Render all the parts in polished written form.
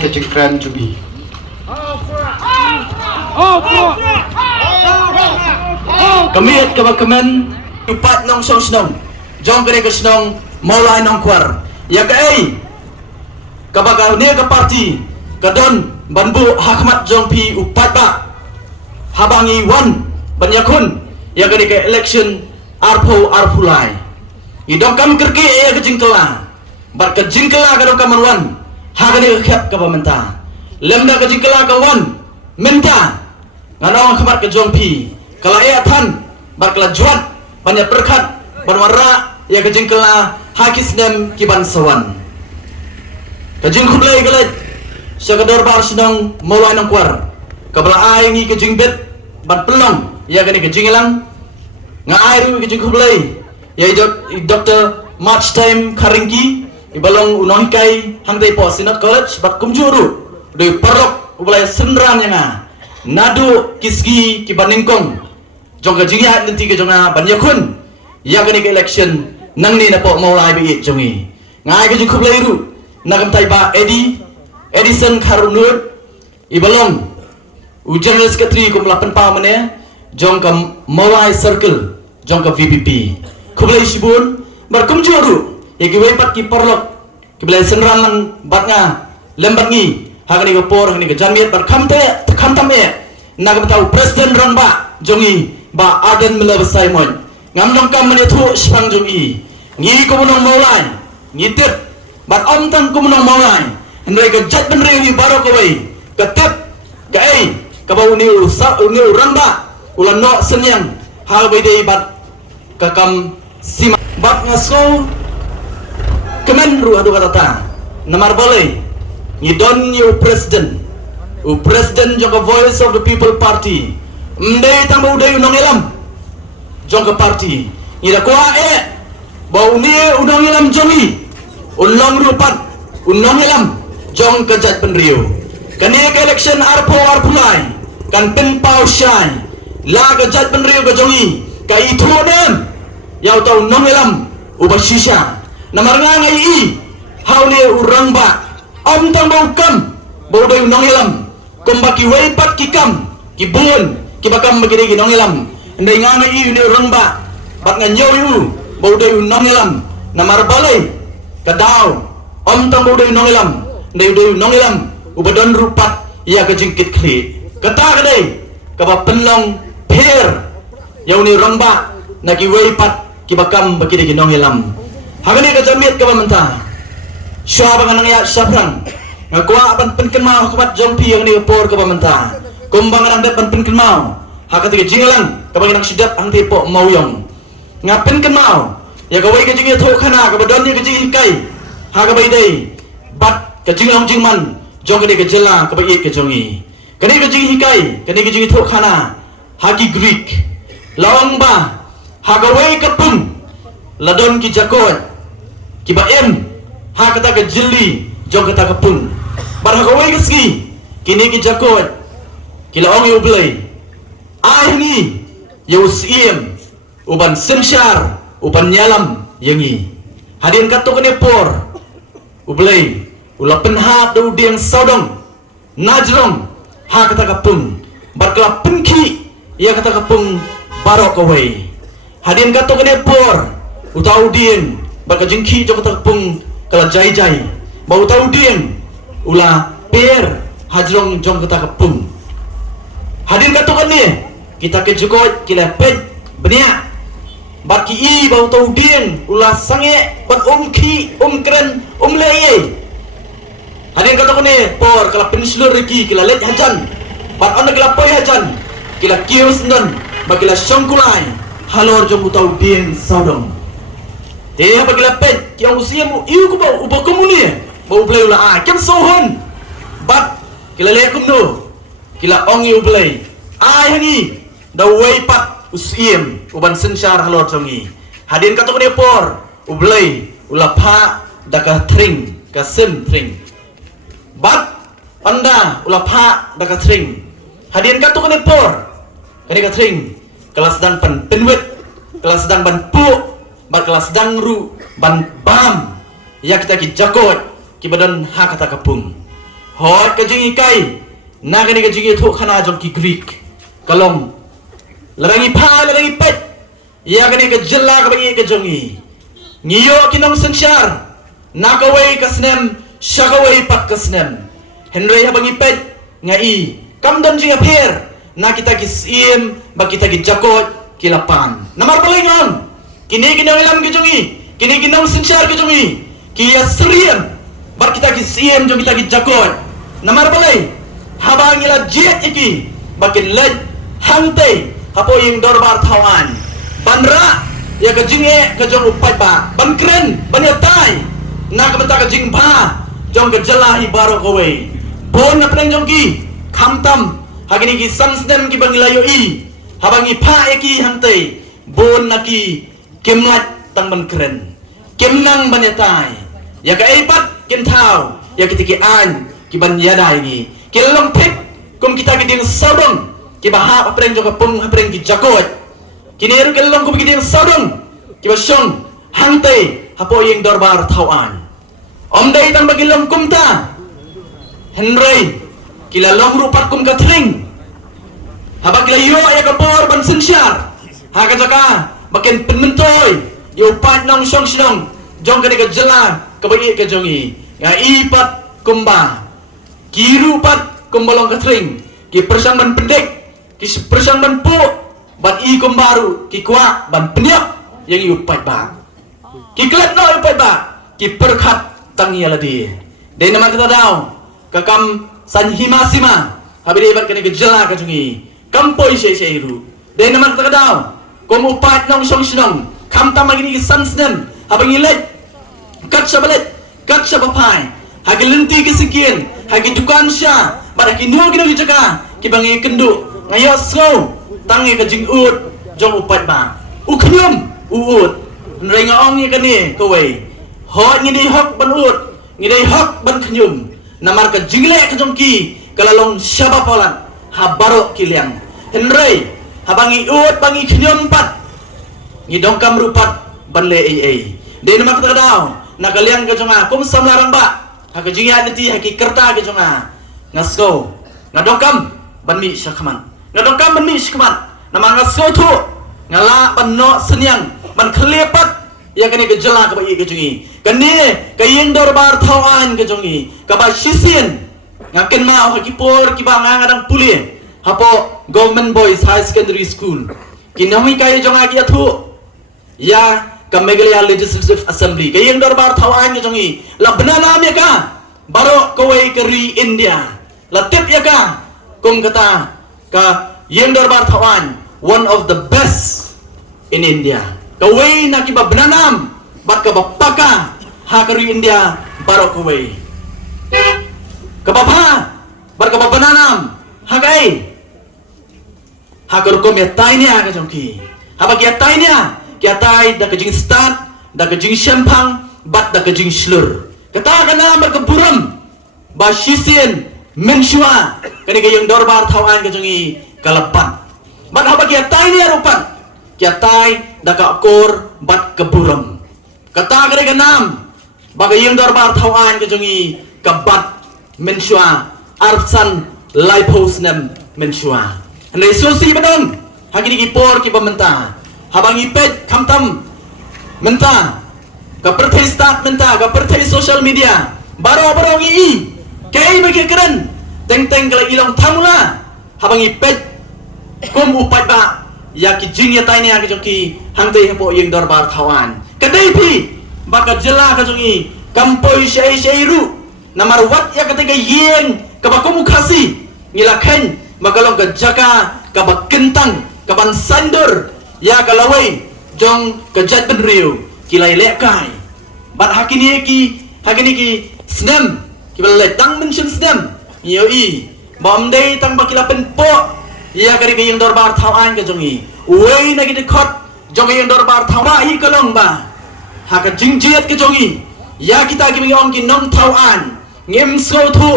kecengkran cubi. Kamiat kabakaman upat nong song snong jong kare ke snong maulai nong kwar ya ka ai kabaka ne ka parti kadon banbu hakmat jong pi upat ba habangi wan banyakun ya kare ke election arpulai idong kam kerki ya ke jingkela bar ke jingkela kadong kamarwan hagane khyap ka bamenta lemda ke jingkela ka wan menta nganong khamat ke jong pi kala ya than bar kala juat banyak berkat banwara ya ke jingkela hakis nem kiban sawan kajing khublai kala syakador bar sidang maulai nang kwar kabla ai ngi ke jingbet ban pelong ya ke jingelang nga ai ru ke jing khublai ya Dr. March time karingki ibalong unohikai hangdai po sinat college bat kumjuru doi parok ublai senran yang nadu kisgi kibaningkong jongga jingya nanti ke jonga banyakun ya ke election nang ni na po maulai bi jongi ngai ke jing khublai ru nagam tai ba Edison Karunut ibalong general secretary kumla penpa mane jong kam maulai circle jong ka VPP khublai sibun bar kumjuru yagi wepat ki parlok ki belai senran lang batnga lembat ngi hagani ko por hagani ko jamiat bar khamtame nagam tau president rang ba jongi ba aden melabasai mon ngam dong kam mane thu spang jongi ngi ko monong maulai ngi tet bat om tang ko monong maulai ndai ko jat ben rewi baro ko wei ka tep ka ai ka bau ni rang ba ulan no senyang hal bai dei bat ka kam sima bat ngaso kemen ru adu kata namar boleh ni don you president jongka voice of the people party mdei tang bau dei unong elam jongka party ni da kwa bau ni unong elam jongi ulong rupat unong elam jong kejat penriu kani ke election arpulai kan pen pau shai la kejat penriu ke jongi ka itu nem yau tau nong elam ubashisha namar ngai i haule urang ba om tang bau kam bau dei nong elam kumbaki wei pat ki kam ki bun ki bakam bagire ki nong elam ndai ngai i ni urang ba bat nganyo yu bau dei nong elam namar balai kadau om tang bau dei nong elam ndai dei nong elam ubadon rupat ya ka jingkit khli kata kadai ka ba penlong pher yau ni urang ba nagi wei pat ki bakam bagire ki nong elam hagani ka jamiat ka bamenta syah bangan ya syafran ngakwa ban penken mau kubat jompi yang ni por ka bamenta kumbang nang dat ban penken mau hakati ke jinglang ka bangin nang sidap ang tipo mauyong ngapen ken mau ya ka wei ka jingi tho khana ka badon ni ka jingi kai ha ka bai dei bat ka jinglong jingman jong ka ni ka jela ka bai ka jongi kani ka jingi kai kani ka jingi tho khana hagi greek lawang ba ha ka wei ka pun ladon ki jakot ki ba em ha kata ka jilli jong kata ka pun bar ha ka wei ski kini ki jakot ki laong yu blai ai ni yu siem uban semshar uban nyalam yangi hadin kato kene por ublai ula penhat do diang saudong najrong ha kata ka pun bar kala penki ya kata ka pun barok ka wei hadin kato kene por utau dien baka jengki jok terpung kala jai bau tau dien ula per hajrong jong kata kepung hadin katukan ni kita ke jukot kila pet benia baki i bau tau dien ula sange bat ki keren leye hadin katukan ni por kala penslur reki kila let hajan bat on kala poi hajan kila kios non bakila syongkulai halor jong utau dien saudong bagi lapet yang usia mu iu ku bau ubah komuni bau belai ulah kem sohon bat kila lekum no kila ongi ublai hani da wei pat usiem uban sensyar halor jongi hadin katok ni por ublai ulah pha da ka tring ka sem tring bat anda ulah pha da ka tring hadin katok ni por kani ka tring kelas sedang penwet kelas sedang ban pu bar kelas sedang ru ban bam ya kita ki jakot ki badan ha kata kapung hot ka jing ikai na ka ni ka jing thu khana jong ki Greek kalong larangi pha larangi pet ya ka ni ka jilla ka bagi ka jong i ngiyo kinong sansyar na ka wei ka snem shaka wei pat ka snem henry ha bangi pet ngai kam don jing apher na kita ki sim ba kita ki jakot kilapan namar palingon kini kinong ilam ka jong i kini kinong sansyar ka jong i kiya seriam bar kita ki sim jong kita ki jakot namar balai habang ila jet iki bakin lej hangte hapo yung dorbar thawan banra ya ka jinge ka jong upai ba ban kren ban ya tai na ka bata ka jing ba jong ka jalahi baro kowe bon na preng jong ki khamtam hagini ki sansdem ki bangilayo i habang i pha eki hangte bon na ki kemlat tang ban kren kemnang ban ya tai ya ka eipat kem thau ya ki an ki ban ya dai ni kilong pek kum kita ki ding sabong ki bahap apreng jo kapung apreng ki jakot kineru kilong kum ki ding sabong ki basong hangte hapo yeng dorbar thawan omdai tang bagilong kumta henry kilalong rupat kum kathring habak layo ya kapor ban sensyar ha ka jaka bakin penmentoy yo pat nong song sinong jong ka jela ka bagi ka jongi ya ipat kumba kiru pat kumbalong kathring ki persang ban pendek ki persang ban pu ban i kumbaru ki kwa ban penyak yang iupai ba ki klat no iupai ba ki perkhat tangi aladi de nama kata daw kakam san hima sima habire bat kene ke jela ka jungi kampoi she ru de nama kata daw kom upat nong song sinong kam tamagini ki sansnem habangi let kat sabapai hagi lenti ki sikian hagi dukan sya pada ki nu ki jaka ki bangi kendu ngayo so tangi ka jing ut jong upat ba uknyum uut renga ong ni kani kowe hot ngidai hok ban ut ngidai hok ban knyum namar ka jingle ka jong ki kalalong syaba polan habaro ki liang henrei habangi ut bangi knyum pat ngidong kam rupat ban le ai de namar ka daw nakaliang ka jonga kum samlarang ba haka jingia nanti haki kerta ke jonga ngasko ngadongkam banmi syakman ngadongkam banmi syakman nama ngasko tu ngala panno senyang ban khlepat ya kani ke jela ka bai ke jongi kani kayeng dorbar thawan ke jongi ka ba shisien ngaken ma haki por ki ba ngadang puli hapo government boys high secondary school kinami kai jonga ki athu ya Kamegalia Legislative Assembly kayeng dorbar thawan ke jongi la benanam ya ka baro kowe keri India la tip ya ka kum kata ka yeng dorbar thawan one of the best in India kowe na ki ba benanam bat ka bapaka ha keri India baro kowe ka bapa bar ka ba benanam ha kai ha kor kom ya tainya ka jongki ha ba ki tainya kia tai da kejing start da kejing shampang bat da kejing slur kata kana berkeburam ba shisien menshua kani kayong dorbar thawan kejongi kalapan bat haba kia tai ni rupan kia tai da ka kor bat keburam kata kani kanam ba kayong dorbar thawan kejongi kabat menshua arsan laipos nem menshua andai sosi badon hakini ki por ki pementa habang ipet kamtam menta ka perthai start menta ka perthai social media baro ngi kei bagi keren teng kala ilong thamula habang ipet kum upat ba ya ki jing ya tai ne ya ki joki hangte hepo yeng dorbar thawan kadai pi baka jela ka jongi kampoi shei ru namar wat ya kata yeng ka ba kum khasi ngilakhen magalong ka jaka ka ba kentang ka ban sandur ya kalawai jong kejat benriu kilai lekai bat hakini ki snem ki balai tang mention snem yo i bom dei tang bakila penpo ya kari ke yang dorbar thawan ke jongi wei na ki dekot jong yang dorbar thawa hi kalong ba haka jingjiat ke jongi ya kita ki ong ki nong thawan ngem so thu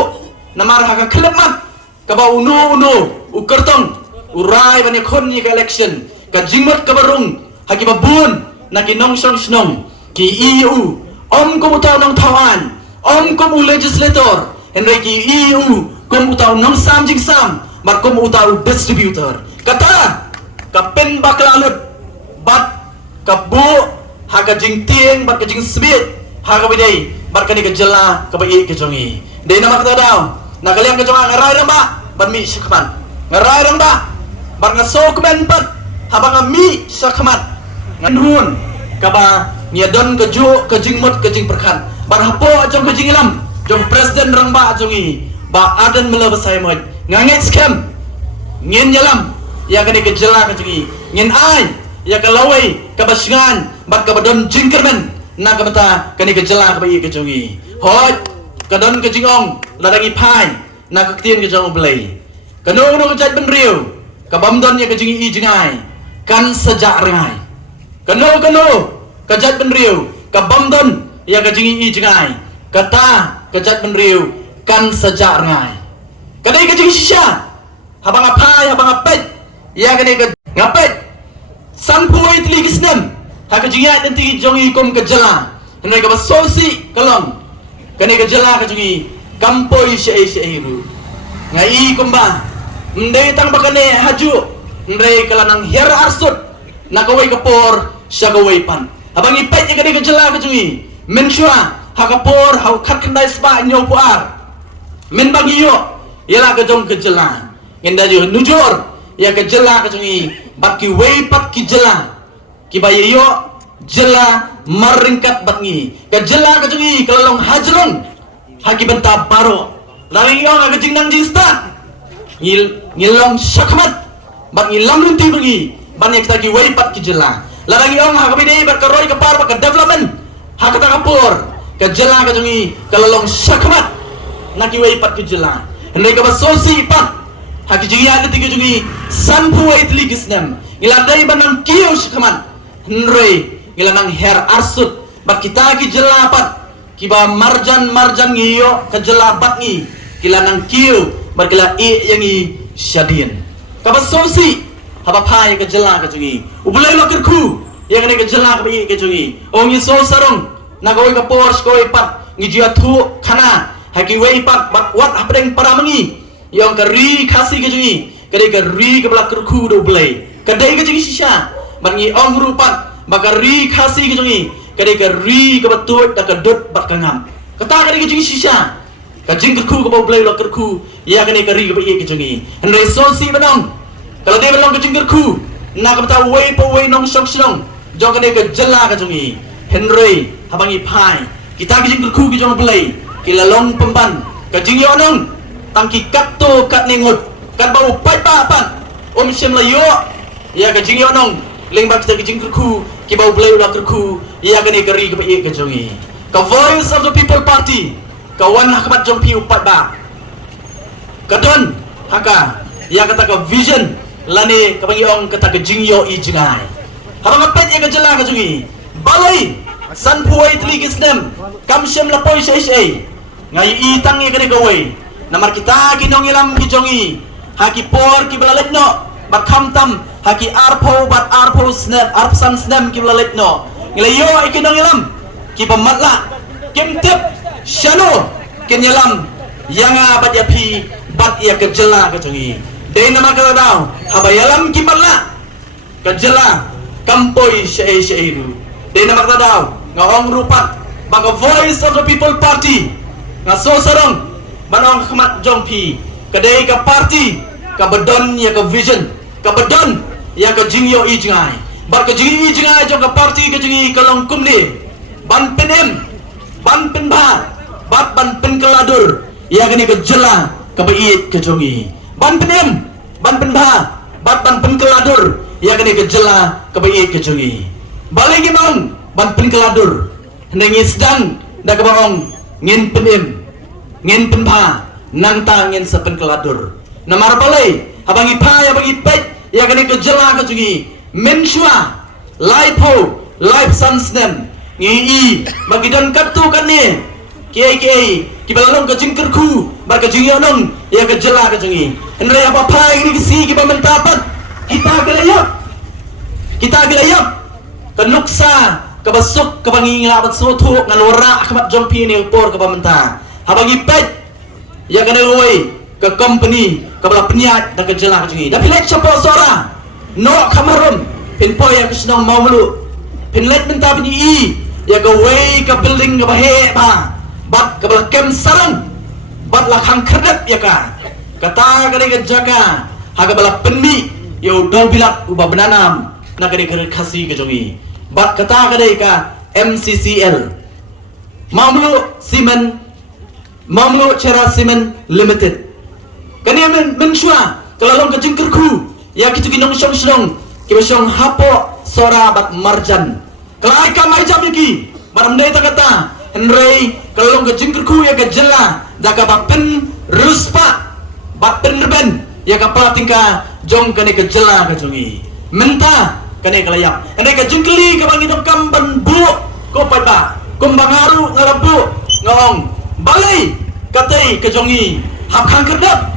namar haka khlemat ka ba uno ukertong urai bane khon ni ka election ka jingmot kabarung haki babun na kinong snong ki EU om ko utaw ng thawan om ko legislator Henry ki EU kum utaw nong sam jing sam bat kum utaw distributor kata kapen baklalut bat kabu haga jing tieng bat ka jing smith haga bidai bat kani ka jela ka bai ka jongi de nama kata daw nakaliang ka jonga ngarai rang ba bat mi sakman ngarai rang ba bat nga sokmen bat habang mi sakman nganhun kaba nia don ka ju ka jing mot ka jing perkan bat hapo jong ka jing ilam jong presiden rang ba jongi ba adan mela basai mo nganget scam ngin yalam ya kani ka jela ka jongi ngin ai ya ka lawai ka basngan bat ka badon jingkermen na ka mata kani ka jela ka bai ka jongi hot ka don ka jingong ladangi pai na ka tien ka jong blai kanong no ka jat ben riu ka bamdon ya ka jingi i jingai kan sejak rengai kano ka jat ben riu ka bamdon ya ka jingi i jingai kata ka jat ben riu kan sejak rengai kadai ka jingi shisha habang apai habang apet ya kani ka ngapet sampuai tli kisnem ha ka jingi ai nanti jongi kom ka jela henai ka basosi kalong kani ka jela ka jingi kampoi syai ru ngai kumba ndai tang bakane haju ndai kalanang hiar arsut nakawai kapor syagawai pan abang ipet ya kani ka jela ka jingi menshua ha kapor ha khat kandai spa nyo puar men bagi yo yala ka jong ka jela ngenda jo nujur ya ka jela ka jingi baki wei pat ki jela ki baye yo jela maringkat batngi ka jela ka jingi kalalong hajrong haki benta baro laring yo ka jingnang jinsta ngilong syakmat bak ngilang lunti bagi banyak kita ki wei pat ki jela larang yo ha ka bidei bat ka roi ka par ka development ha ka kapur ka jela ka jingi kalalong syakmat naki wei pat ki jela hendai ka basosi pat haki jingi ada tiga jingi sanpu wei tli gisnam ngiladai banang kiyo syakmat hendai ngilanang her arsut bak kita ki jela pat kiba marjan ngiyo ka jela bat ngi kilanang kiyo berkila yang i syadien kaba sosi haba pai ka jela ka jungi ubulai lo kerku yang ne ka jela ka bi ka jungi ongi so sarong na goi ka pors koi pat ngi jia thu khana haki wei pat bat wat hapdeng paramangi yang ka ri khasi ka jungi kade ka ri ka blak kerku do bulai kadai ka jungi shisha bat ngi ong ru pat baka ri khasi ka jungi kade ka ri ka batut da ka dot bat ka ngam kata kade ka jungi shisha ka jing kerku ka bau blai lo kerku ya kane ka ri ka bai ka jungi hendai sosi banong kalau dia banong ka jing kerku na ka bata wei po wei nong shok shong jo kane ka jela ka jungi hendai habangi pai kita ka jing kerku ki jong blai kila long pemban ka jing yo nong tangki kat to kat ningut kat bau pai pa pan shem la yo ya ka jing yo nong leng ba kita ka jing kerku ki bau blai lo kerku ya kane ka ri ka bai ka jungi ka voice of the people party kawan hakamat jong pi upat ba kadon haka ya kata ka vision lani kapangiong kata ka jingyo i jingai habang apet ya ka jela ka jungi balai san puai tli kisnem kamshem la poi shai ngai i tang ya ka gawai namar kita kinong ilam ki jongi haki por ki balalet no bat kham tam haki arpo bat arpo snap arpsan snam ki balalet no nglayo ikinong ilam ki pamatla kimtip Shano kenyalam yang abad ya pi bat ya kejela ketungi. Dei nama kata daw habayalam kimala kejela kampoi syairu. Dei nama kata daw ngawang rupat baka voice of the people party ngaso sarong banong khmat jong pi kadai ka party ka bedon ya ka vision ka bedon ya ka jingyo i jingai bar ka jingi i jingai jong ka party ka jingi kalong kumni ban penem ban penba bat ban penkeladur ya kini ke jela ke bait ke jongi ban penem ban penba bat ban penkeladur ya kini ke jela ke bait ke jongi baligi mang ban penkeladur hendangi sedang dak ke bawang ngin penem ngin penba nang ta ngin sepenkeladur namar balai habangi pa ya bagi pet ya kini ke jela ke jongi menshua life life sunsnem ngi bagi dan kaptu kan ni kiai kibalalong ka jingkerku bar ka jingyonong ya ka jela ka jingi hendra apa pai ni si ki pamentapat kita gelayap ka nuksa ka basuk ka bangingla bat soto ngalora akmat jompi ni por ka pamenta habang ipet ya kena roi ke company ke bala peniat dak ke jelah ke dah pilih siapa suara no kamarum pin po ya kesnong mau melu pin let minta bini ya ke way ke building ke bahe ba bat ke bala kem sarang bat la khang kredep ya ka kata kali ke jaga haga bala penmi yo dol bilat uba benanam na kali ke khasi ke jongi bat kata kali ka MCCL Mamlu Simen Mamlu Cera Simen Limited kani men shua kalau ke jengkerku ya kitu kinong syong kibasong hapo sora bat marjan kelai ka mai jam iki maram dai ta kata henrei kalau ke jengkerku ya ke jela daga bapen ruspa bapen reben ya ka patingka jong kani ke jela ka jongi menta kani kalayap kani ke jengkeli ka bangidong kamban bu ko pada kumbangaru ngarabu ngong balai katai ke jongi hap khang kedap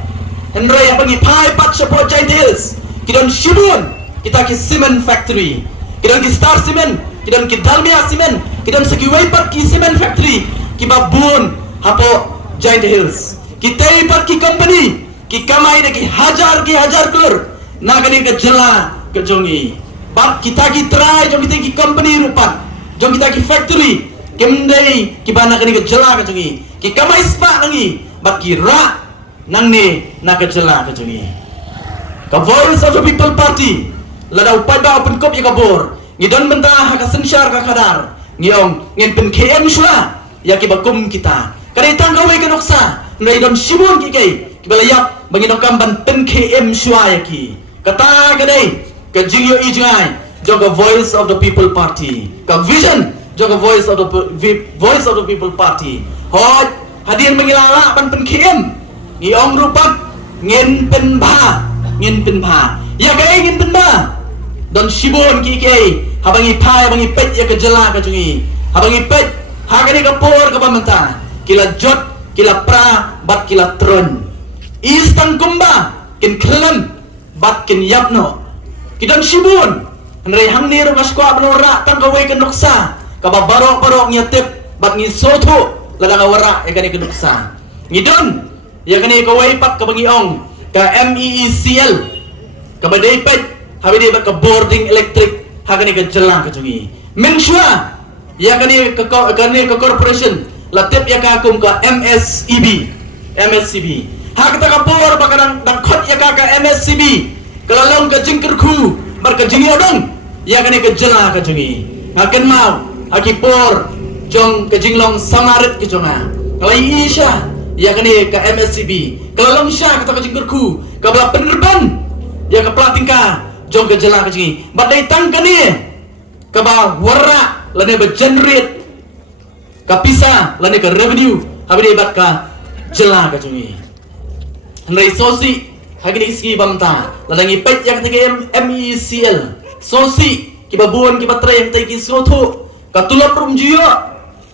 henrei abangi pai pat support jaidils kidon shibun kita ki cement factory kidon ki star cement kidon ki dalmia cement kidon segi waipat ki cement factory ki babun hapo jaidils kita ipat ki company ki kamai de ki hajar kur nagani ke jela ke jongi bab kita ki try jong kita ki company rupat jong kita ki factory kemdei ki bana kani ke jela ke jongi ki kamai spa nangi bab ki ra nang ni nak kejela kejungi. Ka Voice of the People Party lada upay ba open kop ya kabor. Ngidon benta haka sensyar ka kadar. Ngiyong ngin pen KM shula ya ki bakum kita. Kada itang kawai ka noksa ngai don shibun ki kay ki balayap bangidong kamban pen KM shua ya ki. Kata kadai ka jingyo ijngai joga Voice of the People Party. Ka vision joga Voice of the People Party. Hoj hadian mengilala ban pen KM Ngiyong rupat ngin pen ba ya kay ngin pen ba don shibon ki kay habangi pai habangi pet ya ke jela ka jungi habangi pet hagani ka por ka pamanta kila jot kila pra bat kila tron istang kumba kin klan bat kin yapno kidon shibon hanrei hangni ro maskwa benora tang ka way ka noksa ka babaro nyatip bat ngi soto lada ka wara e kani ka noksa ngidon ya kani ka waipat ka bangiong ka MEECL ka badai pet habide ba ka boarding electric ha kani ka jela ka jungi menshua ya kani ka corporation latip ya ka kum ka MSCB ha kata ka por ba ka dang khot ya ka MSCB kalalong ka jingkerku bar ka jingi odong ya kani ka jela ka jungi haken mau akipor jong ka jinglong samarit ka jonga kalai isya ya kani ka MSCB kalau sya kata ka jingkerku ka bala penerban ya ka platingka jong ka jela ka jingi badai tang kani ka ba warra lane ba generate ka pisa lane ka revenue habide bat ka jela ka jingi nai sosi hagini ski bamta ladangi pet ya kata MECL sosi ki babuan ki batra yang tai ki soto ka tulap rum jiyo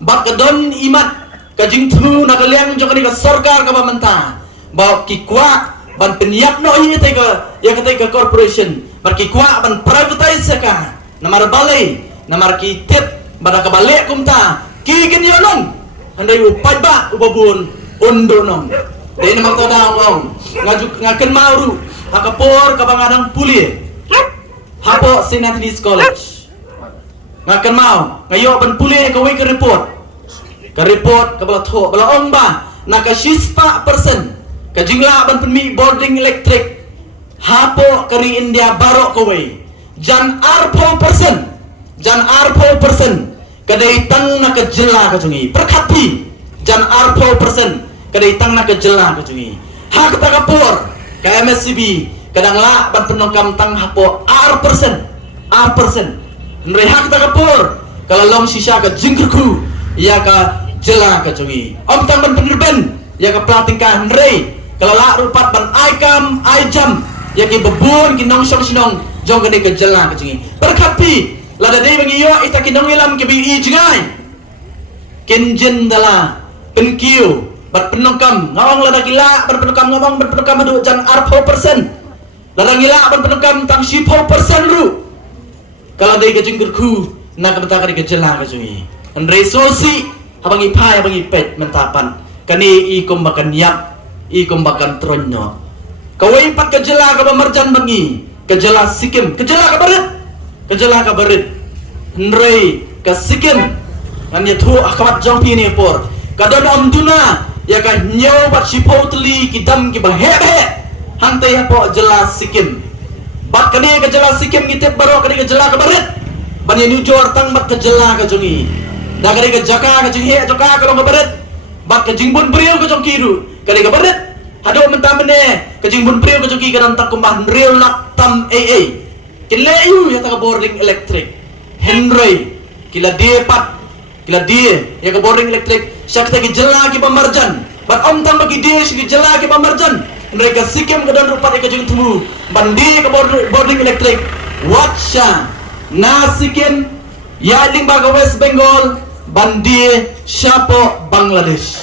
bat ka don imat kajing tu nak liang jong ni ka sarkar ka bamanta ba ki kwa ban penyak no hi te ka ya ka te ka corporation bar ki kwa ban privatize ka namar balai namar ki tip bada ka balik kumta ki kin yonong andai upaj ba ubabun undonong dai namang to daw ngong ngaken mauru hakapor ka bangadang puli hapo Senatis College ngaken mau ngayo ban puli ka way ka report ka report ka bala tho bala ong ba naka shispa person ka jingla ban penmi boarding electric hapo kari India barok kawai jan arpo person kadai tang naka jela ka jungi perkhapi jan arpo person kadai tang naka jela ka jungi ha kata kapur ka MSCB kadang la ban penongkam tang hapo r person nre ha kata kapur kalau long sisa ka jingkerku ya ka jela ka jungi om tang ban penerban ya ka platingka nre kalau la rupat ban aikam aijam ya ki bebun ki nong sinong jong ka ka jela ka jungi perkhapi lada dei bangi yo ita ki nong ilam ki bi ijngai kenjen dala penkiu bat penongkam ngawang lada gila bat penongkam ngawang bat penongkam adu jan arpo persen lada gila bat penongkam tang shipo persen ru kalau dei ka jingkerku na ka bata ka jela ka jungi andre sosi habangi pai habangi pet mentapan kani i kum makan yap i kumbakan tronyo kawai pat kejela ka bamarjan bangi kejela Sikkim kejela ka barit nrei ka Sikkim kan ya thu akamat jongpi ni por kadon amduna ya ka nyaw bat sipotli kidam ki bahe hantai po jela Sikkim bat kani ka jela Sikkim ngitep baro kani ka jela ka barit bani ni jor tang bat ka jela ka jongi da kani ka jaka ka jongi jaka ka long ka barit bat ka jingbun brio ka jong kiru kani ka barit hado mentamene ka jingbun brio ka jongi ka tak kumbah real nak tam kile yu ya ta boarding electric Henry kila dia pat kila dia ya ka boarding electric syakta ki jela ki pamarjan bat om tam bagi dia ki jela ki pamarjan mereka Sikkim ka dan rupat ka jeng tumu bandi ka boarding electric watsha na Sikkim ya limba ka West Bengal bandi syapo Bangladesh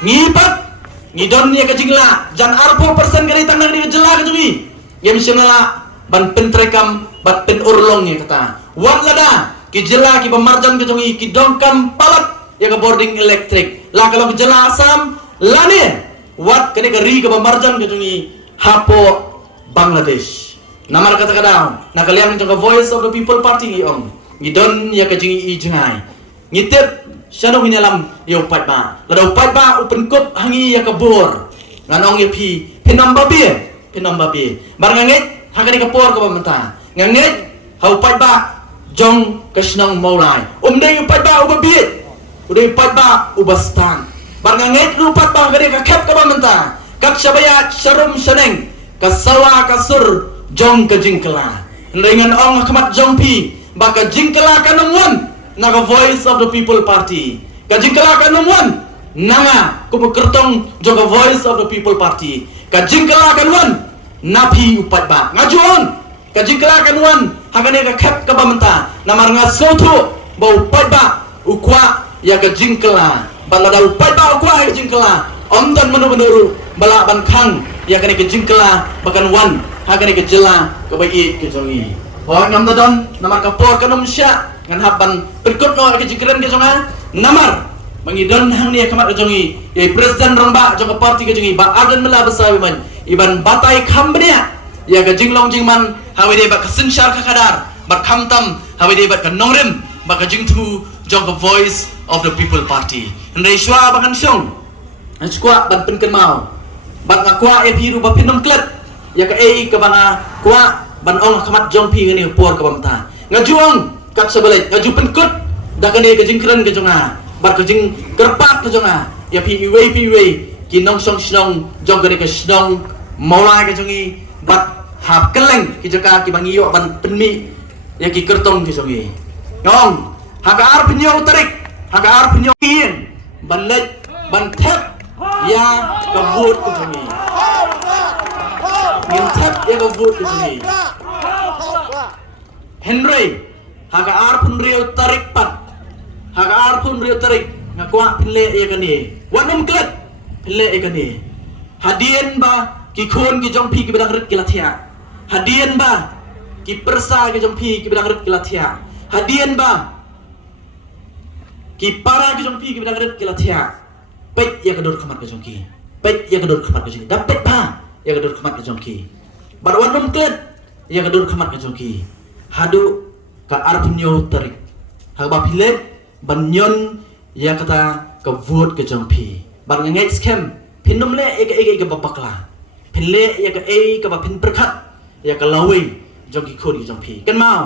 ngipat ngidon ya ka jingla jan arpo persen ka ditang nang di jela ka jungi ya misyonala ban pentrekam bat pen urlong ya kata wat lada ki jela ki pamarjan ka jungi ki dongkam palat ya ka boarding electric la kalau ki jela Asam lane wat kene ka ri ka pamarjan ka jungi hapo Bangladesh namar kata kadang nakaliam ka Voice of the People Party iong ngidon ya ka jungi i jungai ngitep syano hinalam yo patba lada patba open cup hangi ya ka bor nganong ya pi pinamba be barangit hakani ka por ka pamanta nganget hau patba jong kasnang maulai umdai patba ubabit udai patba ubastan barangit rupat ba hakani ka kep ka pamanta kak syabaya syarum saneng kasawa kasur jong ka jingkala dengan ong kamat jong pi baka jingkala kanamwan naga Voice of the People Party ka jingkala kanamwan nanga kumukertong jong Voice of the People Party ka jingkala kanwan napi upat ba ngajuon ka jingkala kanwan hakane ka kep ka pamanta namar nga soto ba upat ba ukwa ya ka jingkala balada upat ba ukwa ya jingkala omdan manu bala ban khang ya kane ka jingkala bakan wan hakane ka jela ka bai ke jongi ho ngam dadon namar ka por kanum sya ngan haban perkut no ka jingkran ke jonga namar mangidon hang ni kamat ka jongi ya presiden rongba jong ka parti ka jongi ba adan mela besawi man iban batai khambnya ya ka jinglong jingman hawide ba kasin syar ka kadar ba khamtam hawide ba ka nongrem ba ka jingtu jong ka Voice of the People Party ndai shwa ba kan syong skwa ban penken mau ban ngakwa e biru ba pinom klet ya ka ka banga kwa ban ong kamat jong pi ngani por ka bamta ngajuang kat sebelit ngaju penkut da kani ka jingkran ka jonga ba ka jing kerpat ka jonga ya pi iwe ki nong song snong jong kani ka snong maulai ka jongi bat hap keleng ki jaka ki bangiyo ban penmi ya ki kertong ki jongi ngong haga ar penyo tarik haga ar penyo ien ban let ban tep ya ka vote ka jongi ngin tep ya ka vote ka jongi Henry haga ar penrio tarik pat haga ar penrio tarik ngakwa pile ya kani wanum klet pile ya kani hadien ba ki khon ki jong pi ki bedang rit ki lathia hadien ba ki persa ki jong pi ki bedang rit ki lathia hadien ba ki para ki jong pi ki bedang rit ki lathia pet ya kador khamat ka jong ki pet ya kador khamat ka jong dapat ba ya kador khamat ka jong ki bar wanum klet ya kador khamat ka jong ki hadu ka arpunyo tarik haba pile banyon ya kata ka vote ka jong pi bar ngai scam pinum le eka babakla pinle ya ka ba pin perkhat ya ka lawi jong ki khodi jong pi kan mau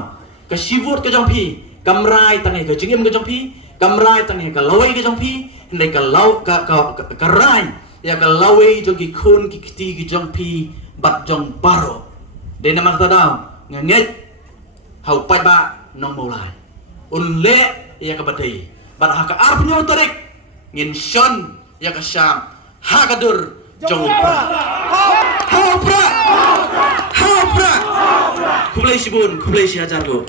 ka shivut ka jong pi kamrai tangai ka jingem ka jong pi kamrai tangai ka lawi ka jong pi ndai ka law ka rai ya ka lawi jong ki khon ki kiti ki jong pi bat jong baro de na mak ta daw nget hau pai ba nong molai un le ya ka badai bat ha ka ar punyo tarik ngin shon ya ka sham ha ka dur jong pra ha pra kublai shibun kublai shi ajar go